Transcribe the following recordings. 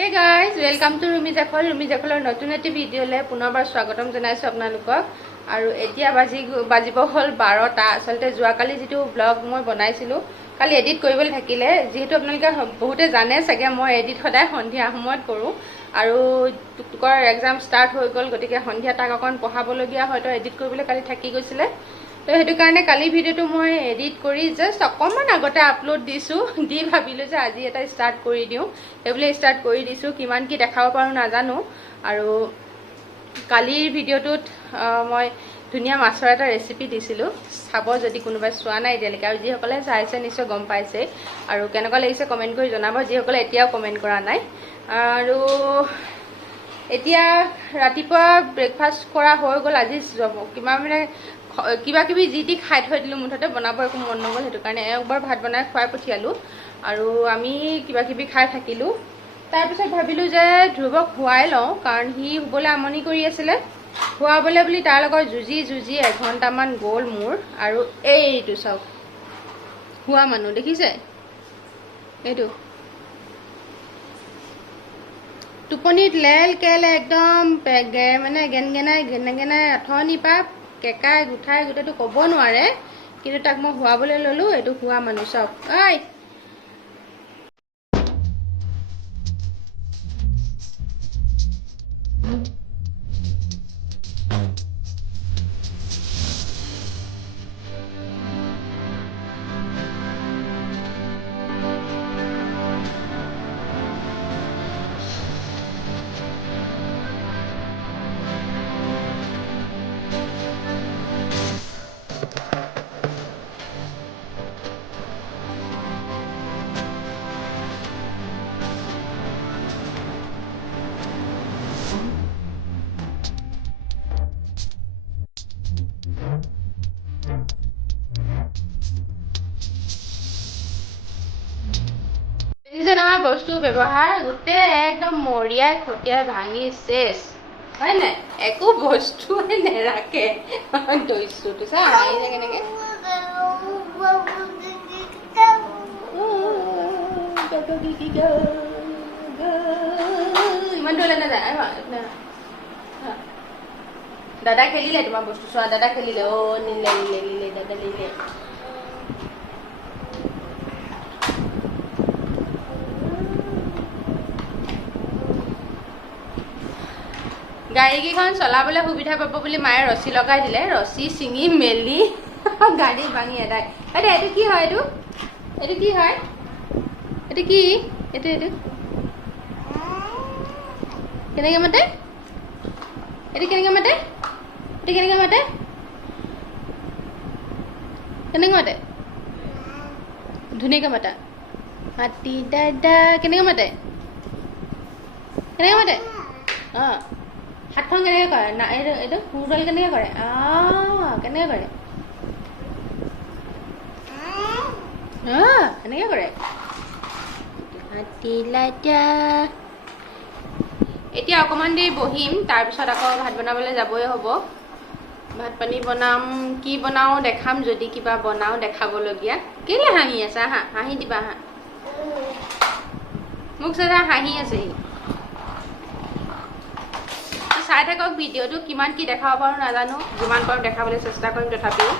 Hey guys, welcome to Rumi Jakhol. Rumi Jakholor নতুন এটি ভিডিওলে পুনৰবাৰ স্বাগতম জনাইছো আপোনালোকক আৰু এতিয়া বাজিব হল 12টা আসলতে যোৱাকালি যেটো ব্লগ মই বনাইছিলো কালি এডিট কৰিবলৈ থাকিলে যেহেতু আপোনালোকে বহুতে জানে সগে মই এডিট সদায় সন্ধিয়া সময়ত কৰো আৰু টুকটুকৰ এক্সাম ষ্টাৰ্ট হৈ গল গতিকে সন্ধিয়া তাক অকন পঢ়াবলগীয়া হয়তো এডিট কৰিবলৈ কালি থাকি গৈছিলে তো হেতু কাৰণে কালি ভিডিওটো মই এডিট কৰি জাস্ট অকমান আগতে আপলোড দিছো দি ভাবিলো যে আজি এটা ষ্টাৰ্ট কৰি দিও এবলে ষ্টাৰ্ট কৰি দিছো কিমান কি দেখাব পাৰো নাজানো আৰু কালিৰ ভিডিওটোত মই ধুনিয়া মাছৰ এটা ৰেচিপি দিছিলো চাব যদি কোনোবাই চোৱা নাই দেলকা আৰু যিসকলে চাইছে নিশ্চয় গম পাইছে আৰু কেনেকুৱা লাগিছে কমেন্ট কৰি জনাব যিসকলে এতিয়াও কমেন্ট কৰা নাই আৰু এতিয়া ৰাতিপুৱা ব্ৰেকফাষ্ট কৰা হৈ গল আজি কিবা মানে কিবা কিবি জিটি খাই থৈ দিলো মুঠতে বনাব একো মন নগল হেতু কাৰণে একবাৰ ভাত বনাই খুৱাই পঠিয়ালো আৰু আমি কিবা কিবি খাই থাকিলো তাৰ পিছত ভাবিলো যে ধ্ৰুৱক খুৱাই লওঁ কাৰণ হি হুবলে আমনি কৰি আছিল খুৱাবলে বুলি তাৰ লগত জুজি 1 ঘণ্টা মান গল মোৰ আৰু এইটো সব খুৱা মানুহ দেখিছে এইটো টুপনিত লেল কেল একদম মানে গেনগেনাই আঠনি পা কেকাই গুঠাই গুটেটো কব নোৱাৰে কিন্তু তাক মই খুৱাবলৈ ললো এইটো খুৱা মানুহ সব ঐ আমাৰ বস্তু ব্যৱহাৰ গুটে একদম মৰিয়াই খুটিয়াই ভাঙি শেষ হয় না একো বস্তু নেৰাখে দইছুটো চা আই যে কেনেকে ইমান দলে না যায় দাদা খেলিলে তোমাৰ বস্তু চোৱা দাদা খেলিলে ও নিলে দাদা নিলে গাড়ী কিখন চলাবলৈ সুবিধা পাব বুলি মায়ে ৰছী লগাই দিলে ৰছী চিঙি মেলি গাড়ী ভাঙি এদাই এইটো কি হয় এইটো কি হয় এইটো কি এইটো কেনেকে মাতে এইটো কেনেকে মাতে ধুনীয়াকে মাতা হাতী দাদা কেনেকে মাতে অ হাতখন কেনেকে কৰে না এইটো সুৰডাল কেনেকে কৰে কেনেকে কৰে কেনেকে কৰে হাতী লাইটা এতিয়া অকমান দেৰি বহিম তাৰপিছত আকৌ ভাত বনাবলৈ যাবই হ'ব ভাত পানী বনাম কি বনাও দেখাম যদি কিবা বনাও দেখাবলগীয়া কেলে হাঁহি আছা হাঁহি দিবা মোক সারা হাঁহি আছে চাই থাকক ভিডিওটো কিমান কি দেখাব পাৰো নাজানো যিমান পাৰো দেখাবলৈ চেষ্টা কৰিম তথাপিও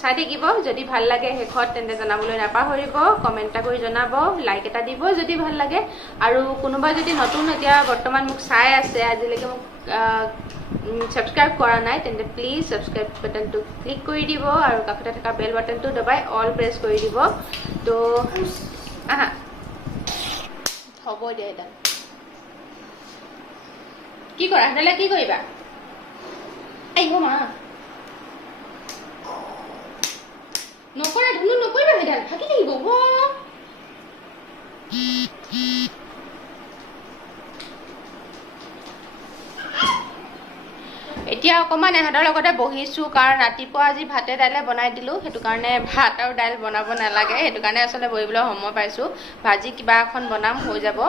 চাই থাকিব যদি ভাল লাগে হেখত তেন্তে জনাবলৈ নাপাহৰিব কমেন্ট কৰি জনাব লাইক এটা দিব যদি ভাল লাগে আৰু কোনোবা যদি নতুন এতিয়া বৰ্তমান মোক চাই আছে আজিলৈকে মোক সাবস্ক্ৰাইব কৰা নাই তেন্তে প্লিজ সাবস্ক্ৰাইব বাটনটো ক্লিক কৰি দিব আৰু কাষতে থকা বেল বাটনটো দবাই অল প্ৰেছ কৰি দিব তো হ'ব দে এটা কি কৰা হলে কি কৰিবা আইও মা নকৰা ধুনু নকৰিবা হেডাল থাকি থাকিব এতিয়া অকমান এহাতৰ লগতে বহিছো কাৰণ ৰাতিপুৱা আজি ভাতে দাইলে বনাই দিলো হেতু কাৰণে ভাত আৰু দাইল বনাব নালাগে হেতু কাৰণে আসলে বহিবলৈ সময় পাইছো ভাজি কিবা এখন বনাম হৈ যাব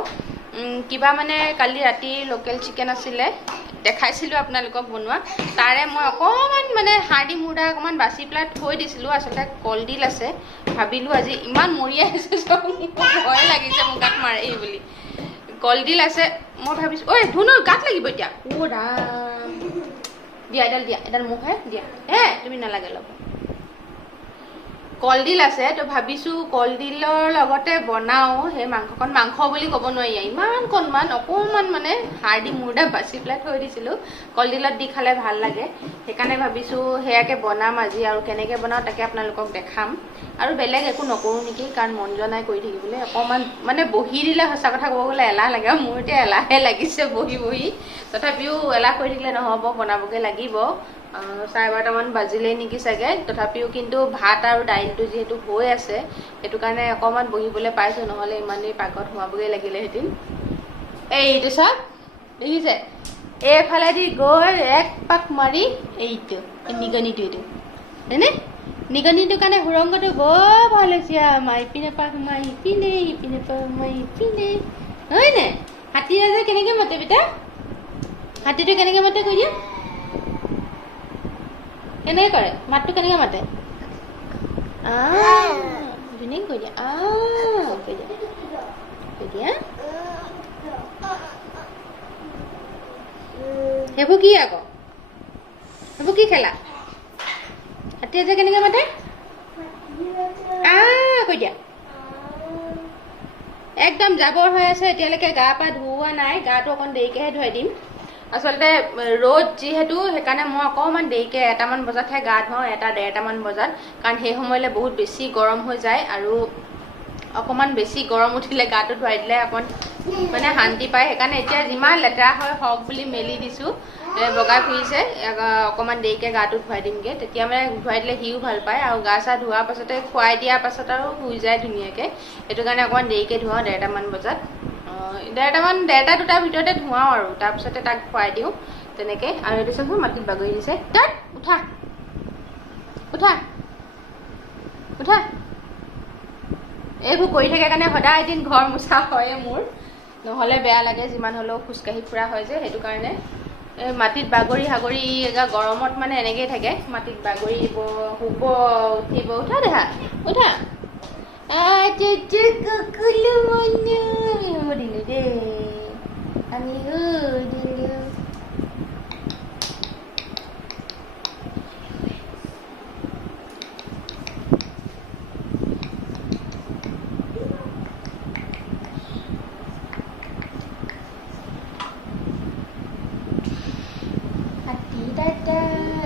কিবা মানে কালি ৰাতি লোকেল চিকেন আছিলে দেখাইছিলো আপোনালোকক বনোৱা তাৰে মই অকমান মানে হাৰ্ডি মুৰ্দা অকমান বাছি প্লাই থৈ দিছিলো আসলে কলডিল আছে ভাবিলো আজি ইমান মৰিয়া আছে সব ভয় লাগিছে মুগাত মাৰে বুলি কলডিল আছে মই ভাবিছোঁ ঐ ধুনু গাত লাগিব এতিয়া ৰাম দিয়া এডাল মুখহে দিয়া তুমি নালাগে ল'ব কলডিল আছে তো ভাবিছোঁ কলডিলৰ লগতে বনাওঁ সেই মাংসকণ মাংস বুলি ক'ব নোৱাৰি ইমান কণমান অকণমান মানে হাড় দি মূৰডা বাচি পেলাই থৈ দিছিলোঁ কলডিলত দি খালে ভাল লাগে সেইকাৰণে ভাবিছোঁ সেয়াকে বনাম আজি আৰু কেনেকৈ বনাওঁ তাকে আপোনালোকক দেখাম আৰু বেলেগ একো নকৰোঁ নেকি কাৰণ মন যোৱা নাই কৰি থাকিবলৈ অকণমান মানে বহি দিলে সঁচা কথা ক'ব গ'লে এলাহ লাগে আৰু মোৰ এতিয়া এলাহে লাগিছে বহি তথাপিও এলাহ কৰি থাকিলে নহ'ব বনাবগৈ লাগিব 12:30মান বাজিলেই নেকি চাগে তথাপিও কিন্তু ভাত আৰু দাইলটো যিহেতু হৈ আছে সেইটো কাৰণে অকণমান বহিবলৈ পাইছোঁ নহ'লে ইমানেই পাকত সোমাবগৈ লাগিলেহেঁতেন এইটো চাওক দেখিছে এইফালেদি গৈ এক পাক মাৰি এইটো নিগনিটো এইটো হয়নে নিগনিটোৰ কাৰণে সুৰংগটো বৰ ভাল হৈছে আমাৰ ইপিনে পাক মাৰি ইপিনে পাক মাৰি ইপিনে হয়নে হাতীয়ে যে কেনেকৈ মাতে বেটা হাতীটো কেনেকৈ মাতে কৈ দিয়া কেনেকৈ কৰে মাতটো কেনেকৈ মাতে ধুনীয়াকৈ কৈ দিয়া কৈ দিয়া সেইবোৰ কি আকৌ সেইবোৰ কি খেলা হাতীয়ে যে কেনেকৈ মাতে কৈ দিয়া একদম জাবৰ হৈ আছে এতিয়ালৈকে গা পা ধুওৱা নাই গাটো অকণ দেৰিকৈহে ধুৱাই দিম আচলতে ৰ'দ যিহেতু সেইকাৰণে মই অকণমান দেৰিকৈ 1টামান বজাতহে গা ধুৱাওঁ 1-1:30মান বজাত কাৰণ সেই সময়লৈ বহুত বেছি গৰম হৈ যায় আৰু অকণমান বেছি গৰম উঠিলে গাটো ধুৱাই দিলে অকণ মানে শান্তি পায় সেইকাৰণে এতিয়া যিমান লেতেৰা হয় হওক বুলি মেলি দিছোঁ বগাই ফুৰিছে অকণমান দেৰিকৈ গাটো ধুৱাই দিমগৈ তেতিয়া মানে ধুৱাই দিলে সিও ভাল পায় আৰু গা চা ধোৱাৰ পাছতে খুৱাই দিয়াৰ পাছত আৰু শুই যায় ধুনীয়াকৈ সেইটো কাৰণে অকণমান দেৰিকৈ ধুৱাওঁ 1:30মান বজাত 1:30-2টাৰ ভিতৰতে ধুৱাওঁ আৰু তাৰপিছতে তাক খুৱাই দিওঁ তেনেকৈ আৰু এইটো চাচোন মাটিত বাগৰি দিছে তাত উঠা এইবোৰ কৰি থাকে কাৰণে সদায় এদিন ঘৰ মোচা হয়ে মোৰ নহ'লে বেয়া লাগে যিমান হ'লেও খোজকাঢ়ি ফুৰা হয় যে সেইটো কাৰণে মাটিত বাগৰি গৰমত মানে এনেকৈয়ে থাকে মাটিত বাগৰিব শুব উঠিব উঠা দেহা উঠা দিলো দেই আমি দিলো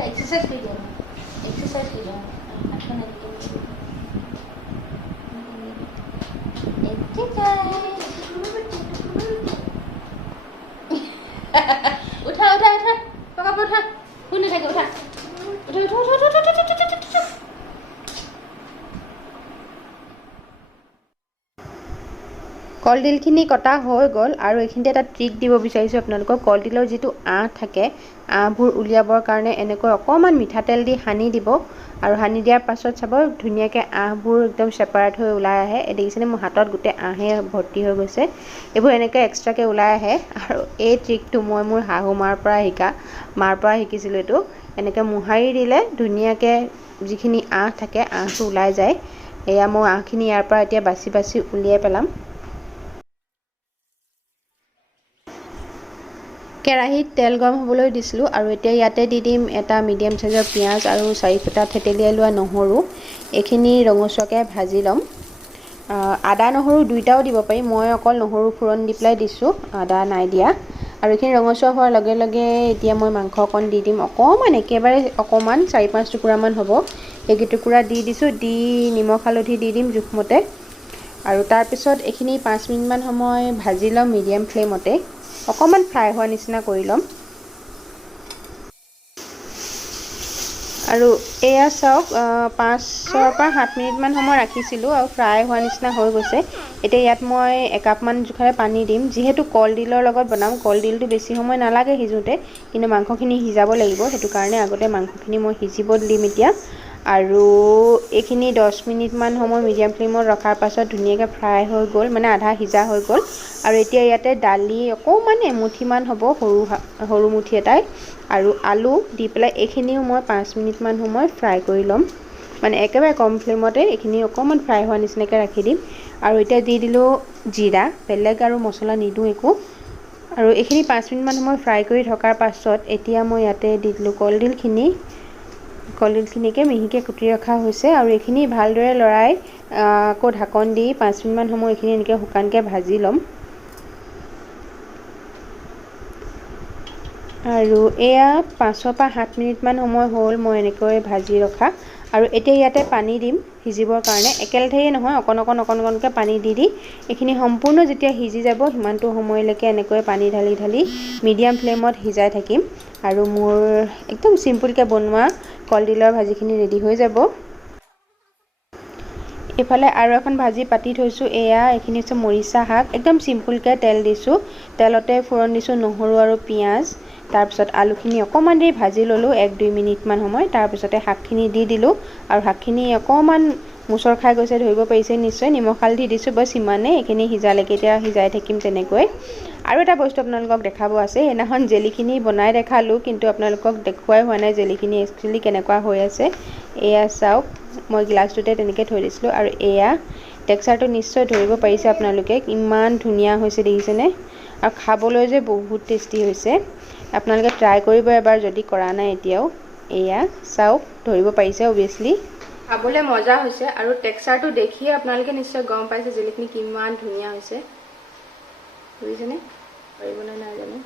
एक्सरसाइज कीजिए उठा पका उठा कोने থাকে उठा কলডিলখিনি কটা হৈ গ'ল আৰু এইখিনিতে এটা ট্ৰিক দিব বিচাৰিছোঁ আপোনালোকক কলডিলৰ যিটো আঁহ থাকে আঁহবোৰ উলিয়াবৰ কাৰণে এনেকৈ অকণমান মিঠাতেল দি সানি দিব আৰু সানি দিয়াৰ পাছত চাব ধুনীয়াকৈ আঁহবোৰ একদম ছেপাৰেট হৈ ওলাই আহে দেখিছেনে মোৰ হাতত গোটেই আঁহে ভৰ্তি হৈ গৈছে এইবোৰ এনেকৈ এক্সট্ৰাকৈ ওলাই আহে আৰু এই ট্ৰিকটো মই মোৰ শাহু মাৰ পৰা শিকিছিলোঁ এইটো এনেকৈ মোহাৰি দিলে ধুনীয়াকৈ যিখিনি আঁহ থাকে আঁহটো ওলাই যায় এয়া মই আঁহখিনি ইয়াৰ পৰা এতিয়া বাছি উলিয়াই পেলাম কেৰাহীত তেল গৰম হ'বলৈ দিছিলোঁ আৰু এতিয়া ইয়াতে দি দিম এটা মিডিয়াম সাইজৰ পিঁয়াজ আৰু 4 থেতেলিয়াই লোৱা নহৰু এইখিনি ৰঙচুৱাকৈ ভাজি ল'ম আদা নহৰু দুইটাও দিব পাৰি মই অকল নহৰু ফুৰণ দি পেলাই দিছোঁ আদা নাই দিয়া আৰু এইখিনি ৰঙচুৱা হোৱাৰ লগে লগে এতিয়া মই মাংস অকণ দি দিম অকণমান একেবাৰে অকণমান 4-5 টুকুৰামান হ'ব এই টুকুৰা দি দিছোঁ দি নিমখ হালধি দি দিম জোখমতে আৰু তাৰপিছত এইখিনি 5 মিনিটমান সময় ভাজি ল'ম মিডিয়াম ফ্লেমতে অকণমান ফ্ৰাই হোৱা নিচিনা কৰি ল'ম আৰু এয়া চাওক 5-7 মিনিটমান সময় ৰাখিছিলোঁ আৰু ফ্ৰাই হোৱা নিচিনা হৈ গৈছে এতিয়া ইয়াত মই 1 কাপমান জোখাৰে পানী দিম যিহেতু কলডিলৰ লগত বনাম কলডিলটো বেছি সময় নালাগে সিজোতে কিন্তু মাংসখিনি সিজাব লাগিব সেইটো কাৰণে আগতে মাংসখিনি মই সিজিব দিম এতিয়া আৰু এইখিনি 10 মিনিটমান সময় মিডিয়াম ফ্লেমত ৰখাৰ পাছত ধুনীয়াকৈ ফ্ৰাই হৈ গ'ল মানে আধা সিজা হৈ গ'ল আৰু এতিয়া ইয়াতে দালি অকণমান এমুঠিমান হ'ব সৰু মুঠি এটাই আৰু আলু দি পেলাই এইখিনিও মই 5 মিনিটমান সময় ফ্ৰাই কৰি ল'ম মানে একেবাৰে কম ফ্লেমতে এইখিনি অকণমান ফ্ৰাই হোৱা নিচিনাকৈ ৰাখি দিম আৰু এতিয়া দি দিলোঁ জিৰা, বেলেগ আৰু মছলা নিদিওঁ একো। আৰু এইখিনি 5 মিনিটমান সময় ফ্ৰাই কৰি থকাৰ পাছত এতিয়া মই ইয়াতে দি দিলোঁ কলডিলখিনিকে মিহিকৈ কুটি ৰখা হৈছে। আৰু এইখিনি ভালদৰে লৰাই আকৌ ঢাকন দি 5 মিনিটমান সময় এইখিনি এনেকৈ শুকানকৈ ভাজি ল'ম। আৰু এয়া 5 পৰা 7 মিনিটমান সময় হ'ল মই এনেকৈ ভাজি ৰখা। আৰু এতিয়া ইয়াতে পানী দিম সিজিবৰ কাৰণে, একেলেঠাৰিয়ে নহয়, অকণকৈ পানী দি এইখিনি সম্পূৰ্ণ যেতিয়া সিজি যাব সিমানটো সময়লৈকে এনেকৈ পানী ঢালি মিডিয়াম ফ্লেমত সিজাই থাকিম। আৰু মোৰ একদম চিম্পুলকৈ বনোৱা কলডিলৰ ভাজিখিনি ৰেডি হৈ যাব। এইফালে আৰু এখন ভাজি পাতি থৈছোঁ। এইখিনি হৈছে মৰিচা শাক, একদম চিম্পুলকৈ তেল দিছোঁ, তেলতে ফোৰণ দিছোঁ নহৰু আৰু পিঁয়াজ। তাৰপিছত আলুখিনি অকণমান দেৰি ভাজি ল'লোঁ 1-2 মিনিটমান সময়। তাৰপিছতে শাকখিনি দি দিলোঁ আৰু শাকখিনি অকণমান মোচৰ খাই গৈছে, ধৰিব পাৰিছে নিশ্চয়, নিমখ হালধি দিছোঁ বছ সিমানেই। এইখিনি সিজালৈকে এতিয়া সিজাই থাকিম তেনেকৈ। আৰু এটা বস্তু আপোনালোকক দেখাব আছে, সেইদিনাখন জেলিখিনি বনাই দেখালোঁ কিন্তু আপোনালোকক দেখুৱাই হোৱা নাই জেলিখিনি একচুৱেলি কেনেকুৱা হৈ আছে। এয়া চাওক, মই গ্লাছটোতে তেনেকৈ থৈ দিছিলোঁ। আৰু এয়া টেক্সাৰটো নিশ্চয় ধৰিব পাৰিছে আপোনালোকে, ইমান ধুনীয়া হৈছে দেখিছেনে। আৰু খাবলৈ যে বহুত টেষ্টি হৈছে, আপোনালোকে ট্ৰাই কৰিব এবাৰ যদি কৰা নাই এতিয়াও। এয়া চাওক, ধৰিব পাৰিছে অভিয়াছলি, খাবলৈ মজা হৈছে। আৰু টেক্সাৰটো দেখিয়ে আপোনালোকে নিশ্চয় গম পাইছে জেলিখিনি কিমান ধুনীয়া হৈছে, বুজিছেনে? পাৰিব নাই নাজানো।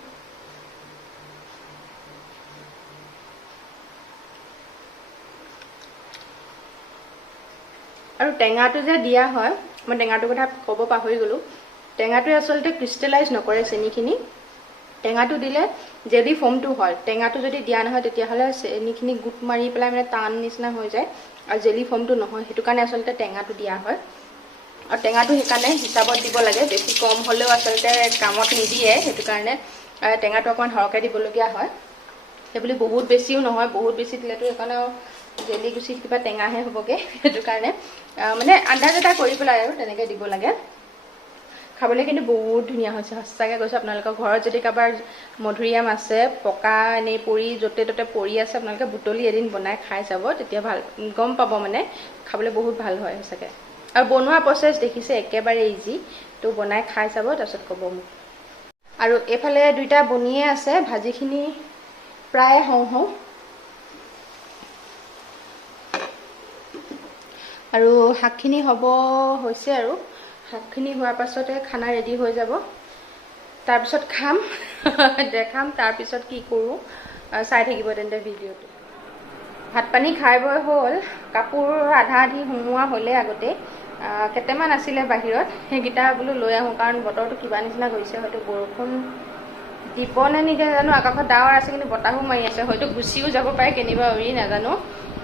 আৰু টেঙাটো যে দিয়া হয়, মই টেঙাটোৰ কথা ক'ব পাহৰি গ'লোঁ। টেঙাটোৱে আচলতে ক্ৰিষ্টেলাইজ নকৰে চেনিখিনি। টেঙাটো দিলে জেলি ফৰ্মটো হয়, টেঙাটো যদি দিয়া নহয় তেতিয়াহ'লে চেনিখিনি গোট মাৰি পেলাই মানে টান নিচিনা হৈ যায় আৰু জেলি ফৰ্মটো নহয়। সেইটো কাৰণে আচলতে টেঙাটো দিয়া হয়। আৰু টেঙাটো সেইকাৰণে হিচাপত দিব লাগে, বেছি কম হ'লেও আচলতে কামত নিদিয়ে। সেইটো কাৰণে টেঙাটো অকণমান সৰহকৈ দিবলগীয়া হয়। সেইবুলি বহুত বেছিও নহয়, বহুত বেছি দিলেতো সেইকাৰণে জেলি গুচি কিবা টেঙাহে হ'বগৈ। সেইটো কাৰণে মানে আন্দাজ এটা কৰি পেলাই আৰু তেনেকৈ দিব লাগে। খাবলৈ কিন্তু বহুত ধুনীয়া হৈছে, সঁচাকৈ কৈছোঁ। আপোনালোকৰ ঘৰত যদি কাৰোবাৰ মধুৰিআম আছে, পকা এনেই পৰি য'তে ত'তে পৰি আছে, আপোনালোকে বুটলি এদিন বনাই খাই চাব, তেতিয়া ভাল গম পাব, মানে খাবলৈ বহুত ভাল হয় সঁচাকৈ। আৰু বনোৱা প্ৰচেছ দেখিছে, একেবাৰে ইজি। তো বনাই খাই চাব, তাৰপিছত ক'ব মোক। আৰু এইফালে দুইটা বনিয়ে আছে, ভাজিখিনি প্ৰায় হওঁ আৰু শাকখিনি হ'ব হৈছে। আৰু শাকখিনি হোৱাৰ পাছতে খানা ৰেডি হৈ যাব। তাৰপিছত খাম, দেখাম তাৰপিছত কি কৰোঁ, চাই থাকিব তেন্তে ভিডিঅ'টো। ভাত পানী খাই বৈ হ'ল, কাপোৰ আধা আধি সুমোৱা হ'লে আগতে। কেইটামান আছিলে বাহিৰত, সেইকেইটা বোলো লৈ আহোঁ, কাৰণ বতৰটো কিবা নিচিনা কৰিছে, হয়তো বৰষুণ দিব নে নিদিয়ে জানো। আকাশত ডাৱৰ আছে কিন্তু বতাহো মাৰি আছে, হয়তো গুচিও যাব পাৰে কেনিবা উৰি, নাজানো।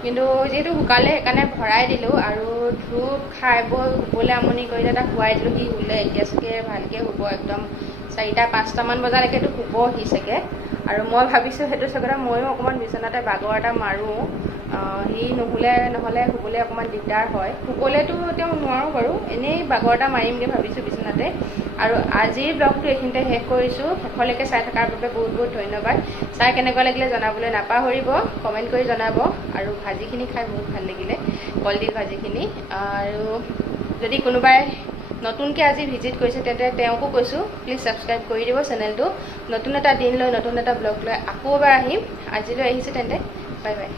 কিন্তু যিহেতু শুকালে সেইকাৰণে ভৰাই দিলোঁ। আৰু ধূপ খাই বৈ শুবলৈ আমনি কৰিলে তাক শুৱাই দিলোঁ, সি শুলে। এতিয়া চাগে ভালকৈ শুব, একদম 4-5টামান বজালৈকেতো শুব সি চাগে। আৰু মই ভাবিছোঁ সেইটো চাগে ময়ো অকণমান বিচনাতে বাগৰ এটা মাৰোঁ। সি নহ'লে শুবলৈ অকণমান দিগদাৰ হয়। শুবলৈতো তেওঁ নোৱাৰোঁ বাৰু, এনেই বাগৰ এটা মাৰিমগৈ ভাবিছোঁ বিচনাতে। আৰু আজিৰ ব্লগটো এইখিনিতে শেষ কৰিছোঁ। শেষলৈকে চাই থকাৰ বাবে বহুত বহুত ধন্যবাদ। চাই কেনেকুৱা লাগিলে জনাবলৈ নাপাহৰিব, কমেণ্ট কৰি জনাব। আৰু ভাজিখিনি খাই বহুত ভাল লাগিলে, কলডিল ভাজিখিনি। আৰু যদি কোনোবাই নতুনকৈ আজি ভিজিট কৰিছে তেন্তে তেওঁকো কৈছোঁ, প্লিজ ছাবস্ক্ৰাইব কৰি দিব চেনেলটো। নতুন এটা দিন লৈ, নতুন এটা ব্লগ লৈ আকৌ এবাৰ আহিম। আজিলৈ আহিছোঁ তেন্তে, বাই বাই।